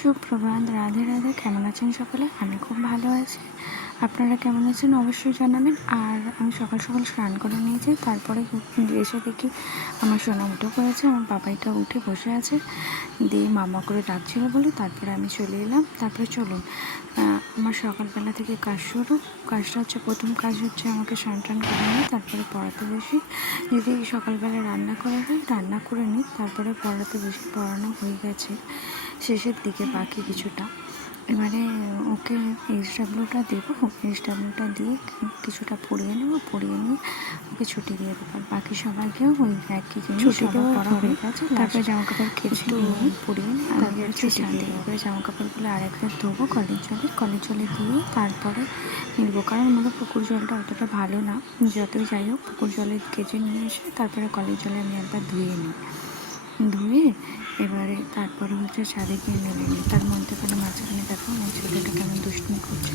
সুপ্রভাত, রাধে রাধে। কেমন আছেন সকলে? আমি খুব ভালো আছি। আপনারা কেমন আছেন অবশ্যই জানাবেন। আর আমি সকাল সকাল স্নান করে নিয়েছি, তারপরে এসে দেখি আমার সোনা উঠে পড়েছে, আমার বাবাইটা উঠে বসে আছে, দিয়ে মামা করে ডাকছিল বলে তারপরে আমি চলে এলাম। তারপরে চলুন, আমার সকালবেলা থেকে কাজ শুরু। কাজটা হচ্ছে, প্রথম কাজ হচ্ছে আমাকে স্নান টান করে নিই, তারপরে পড়াতে বসি। যদি সকালবেলা রান্না করা হয় রান্না করে নিই, তারপরে পড়াতে বসি। পড়ানো হয়ে গেছে শেষের দিকে বাকি কিছুটা। এবারে ওকে এইচডাব্লিউটা দেবো, এইচডাব্লিউটা দিয়ে কিছুটা পড়িয়ে নেবো, পড়িয়ে নিয়ে ওকে ছুটি দিয়ে দেবো। আর বাকি সবাইকেও ওই একই জিনিস ছুটি দেওয়া হয়ে গেছে। তারপরে জামা কাপড় কেচে নিয়ে পরিয়ে নিয়ে তারপরে ছুটি দিয়ে এবারে জামা কাপড়গুলো আরেকবার ধোবো কলের জলে দিয়ে তারপরে নিবো। কারণ আমাদের পুকুর জলটা অতটা ভালো না, যতই যাই হোক পুকুর জলে কেচে নিয়ে এসে তারপরে কলের জলে আমি একবার ধুয়ে নিই। ধুয়ে এবারে তারপরে হচ্ছে ছাদে গিয়ে মেলে নিই। তার মধ্যে কোনো মাঝখানে দেখো আমার ছেলেটা কেমন দুষ্টুমি করছে।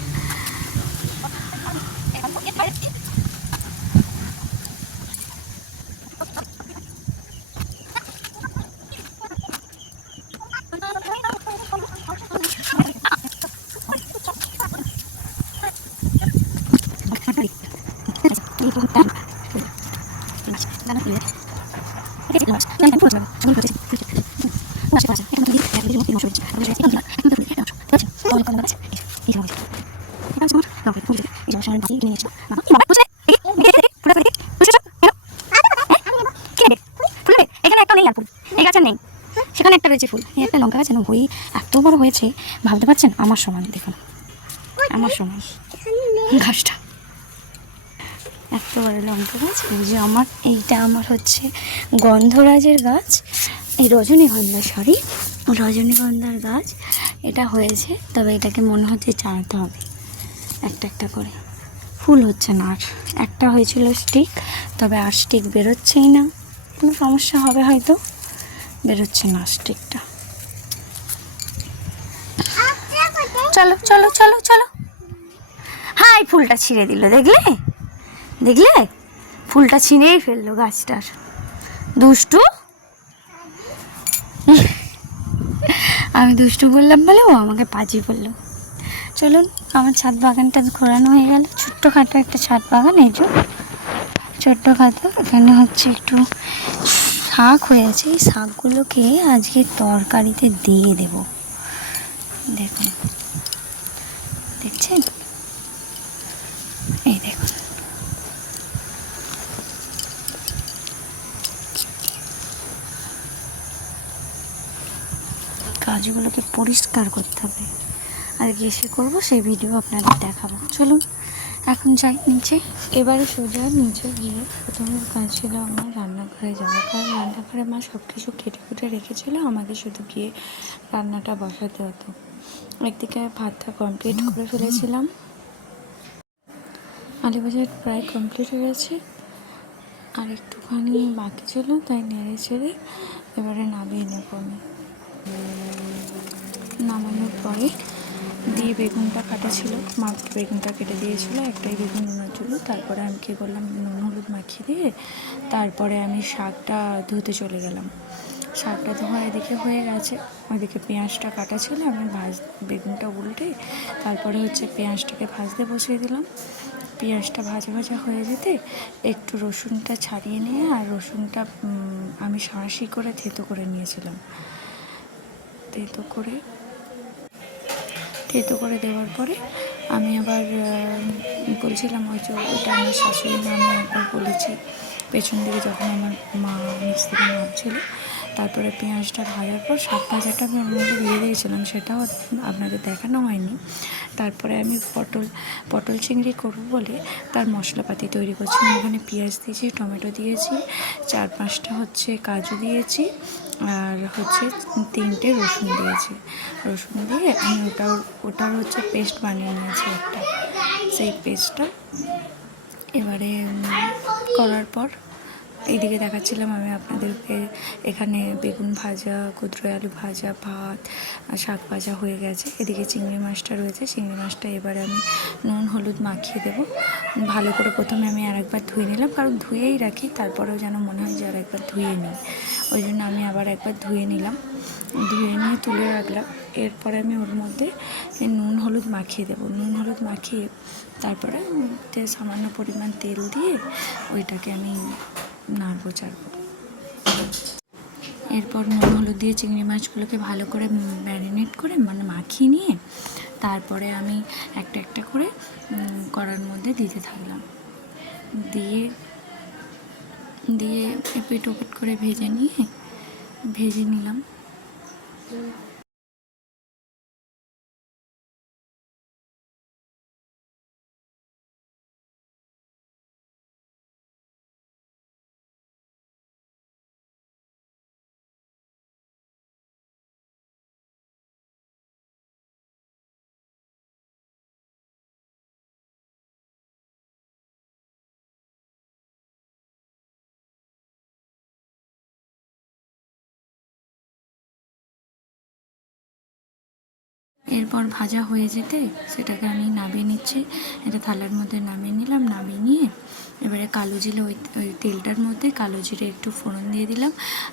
সেখানে একটা রয়েছে ফুল, একটা লঙ্কা গাছ যেন হই এত বড় হয়েছে, ভাবতে পারছেন? আমার সমান, দেখুন আমার সমান গাছটা, এত বড় লঙ্কা গাছ। এই যে আমার এইটা আমার হচ্ছে গন্ধরাজের গাছ, এই রজনীগন্ধার গাছ। এটা হয়েছে, তবে এটাকে মনে হচ্ছে চালাতে হবে একটা একটা করে। ফুল হচ্ছে না, আর একটা হয়েছিল স্টিক, তবে আর স্টিক বেরোচ্ছেই না। কোনো সমস্যা হবে হয়তো, বেরোচ্ছে না স্টিকটা। চলো চলো চলো চলো। হাই, ফুলটা ছিঁড়ে দিল, দেখলে দেখলে ফুলটা ছিঁড়েই ফেললো গাছটার, দুষ্টু। আমি দুষ্টু বললাম বলে ও আমাকে পাজি বললো। চলুন, আমার ছাদ বাগানটা ঘোরানো হয়ে গেল। ছোট্টখাটো একটা ছাদ বাগান, এই যে ছোট্টখাটো। এখানে হচ্ছে একটু শাক হয়েছে, এই শাকগুলোকে আজকে তরকারিতে দিয়ে দেব। দেখুন, দেখছেন? এই দেখুন, গাছগুলোকে পরিষ্কার করতে হবে, আর এসে করবো সেই ভিডিও আপনাদের দেখাবো। চলুন এখন যাই নিচে। এবারে সোজা নিচে গিয়ে প্রথমে কাজ ছিল আমার রান্নাঘরে যাওয়া, কারণ রান্নাঘরে মা সব কিছু কেটে কুটে রেখেছিলো, আমাকে শুধু গিয়ে রান্নাটা বসাতে হতো। একদিকে ভাতটা কমপ্লিট করে ফেলেছিলাম, আলু ভাজা প্রায় কমপ্লিট হয়ে গেছে, আর একটুখানি বাকি ছিল, তাই নেড়ে ছেড়ে এবারে নামিয়ে নেব আমি। নামানোর পরে দিয়ে বেগুনটা কাটা ছিল, মা বেগুনটা কেটে দিয়েছিলো, একটাই বেগুন নোনার জন্য। তারপরে আমি কী করলাম, নুন হলুদ মাখিয়ে দিয়ে তারপরে আমি শাকটা ধুতে চলে গেলাম। শাকটা ধোয়া এদিকে হয়ে গেছে, ওইদিকে পেঁয়াজটা কাটা ছিল, আমি বেগুনটা উল্টে তারপরে হচ্ছে পেঁয়াজটাকে ভাজতে বসিয়ে দিলাম। পেঁয়াজটা ভাজা ভাজা হয়ে যেতে একটু রসুনটা ছাড়িয়ে নিয়ে, আর রসুনটা আমি শাঁসি করে থেতো করে নিয়েছিলাম। থেতো করে দেওয়ার পরে আমি আবার বলছিলাম, ওই যে ওটা আমার শাশুড়ি মা, আমি একবার বলেছি পেছন দিকে যখন আমার মা নিচ থেকে নামছিল। তারপরে পেঁয়াজটা ভাজার পর শাক ভাজাটা আমি ওর মধ্যে দিয়ে দিয়েছিলাম, সেটাও আপনাদের দেখানো হয়নি। তারপরে আমি পটল চিংড়ি করবো বলে তার মশলাপাতি তৈরি করছিলাম। ওখানে পেঁয়াজ দিয়েছি, টমেটো দিয়েছি, 4-5টা হচ্ছে কাজু দিয়েছি, আর হচ্ছে 3টে রসুন দিয়েছি। রসুন দিয়ে আমি ওটার হচ্ছে পেস্ট বানিয়ে নিয়েছি একটা। সেই পেস্টটা এবারে করার পর এইদিকে দেখাচ্ছিলাম আমি আপনাদেরকে, এখানে বেগুন ভাজা, কুদ্রুই আলু ভাজা, ভাত আর শাক ভাজা হয়ে গেছে। এদিকে চিংড়ি মাছটা রয়েছে, চিংড়ি মাছটা এবারে আমি নুন হলুদ মাখিয়ে দেবো ভালো করে। প্রথমে আমি আরেকবার ধুয়ে নিলাম, কারণ ধুয়েই রাখি, তারপরেও যেন মনে হয় যে আরেকবার ধুয়ে নিই, ওই জন্য আমি আবার একবার ধুয়ে নিলাম, ধুয়ে নিয়ে তুলে রাখলাম। এরপরে আমি ওর মধ্যে নুন হলুদ মাখিয়ে দেবো, নুন হলুদ মাখিয়ে তারপরে সামান্য পরিমাণ তেল দিয়ে ওইটাকে আমি নাড়বো চাড়বো। এরপর নুন হলুদ দিয়ে চিংড়ি মাছগুলোকে ভালো করে ম্যারিনেট করে মানে মাখিয়ে নিয়ে তারপরে আমি একটা একটা করে কড়ার মধ্যে দিতে থাকলাম, দিয়ে দিয়ে এপিট ওপিট করে ভেজে নিলাম। এরপর ভাজা হয়ে যেতে সেটাকে আমি নামিয়ে নিচ্ছি, এটা থালার মধ্যে নামিয়ে নিলাম। নামিয়ে নিয়ে এবারে কালো জিরে ওই তেলটার মধ্যে কালো জিরে একটু ফোড়ন দিয়ে দিলাম,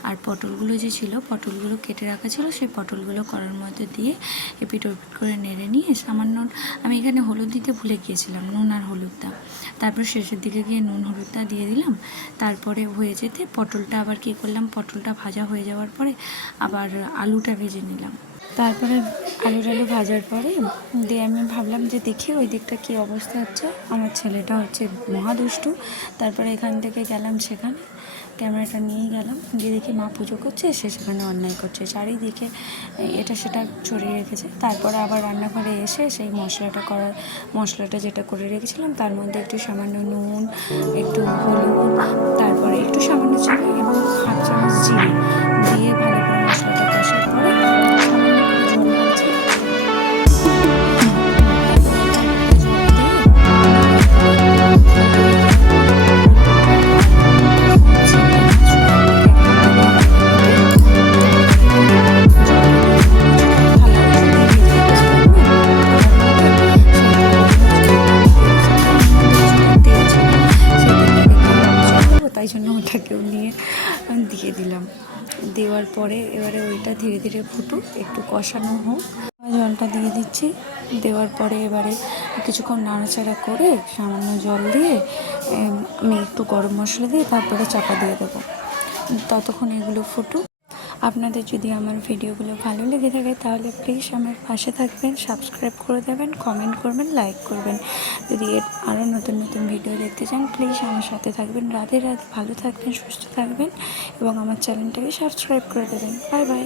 আর পটলগুলো যে ছিল, পটলগুলো কেটে রাখা ছিল, সেই পটলগুলো কড়ার মধ্যে দিয়ে এপিট ওপিট করে নেড়ে নিয়ে সামান্য আমি এখানে হলুদ দিতে ভুলে গিয়েছিলাম, নুন আর হলুদটা, তারপর শেষের দিকে গিয়ে নুন হলুদটা দিয়ে দিলাম। তারপরে হয়ে যেতে পটলটা আবার কী করলাম, পটলটা ভাজা হয়ে যাওয়ার পরে আবার আলুটা ভেজে নিলাম। তারপরে আলু ভাজার পরে দিয়ে আমি ভাবলাম যে দেখি ওই দিকটা কী অবস্থা হচ্ছে। আমার ছেলেটা হচ্ছে মহাদুষ্টু। তারপরে এখান থেকে গেলাম সেখানে, ক্যামেরাটা নিয়েই গেলাম, গিয়ে দেখি মা পুজো করছে, সে সেখানে অন্যায় করছে, চারিদিকে এটা সেটা ছড়িয়ে রেখেছে। তারপরে আবার রান্নাঘরে এসে সেই মশলাটা যেটা করে রেখেছিলাম তার মধ্যে একটু সামান্য নুন, একটু হলুদ, তারপরে একটু সামান্য চিনি এবং হাফ চামচ জিরে দিয়ে ভালো করে মশলাটা কষার পরে তাই জন্য ওটাকেও নিয়ে দিয়ে দিলাম। দেওয়ার পরে এবারে ওইটা ধীরে ধীরে ফুটুক, একটু কষানো হোক, জলটা দিয়ে দিচ্ছি। দেওয়ার পরে এবারে কিছুক্ষণ নাড়াচাড়া করে সামান্য জল দিয়ে আমি একটু গরম মশলা দিয়ে তারপরে চাপা দিয়ে দেবো, ততক্ষণ এগুলো ফুটুক। আপনাদের যদি আমার ভিডিওগুলো ভালো লেগে থাকে তাহলে প্লিজ আমার পাশে থাকবেন, সাবস্ক্রাইব করে দেবেন, কমেন্ট করবেন, লাইক করবেন। যদি এর আরও নতুন নতুন ভিডিও দেখতে চান প্লিজ আমার সাথে থাকবেন। রাধে রাধে, ভালো থাকবেন, সুস্থ থাকবেন এবং আমার চ্যানেলটাকে সাবস্ক্রাইব করে দেবেন। Bye bye.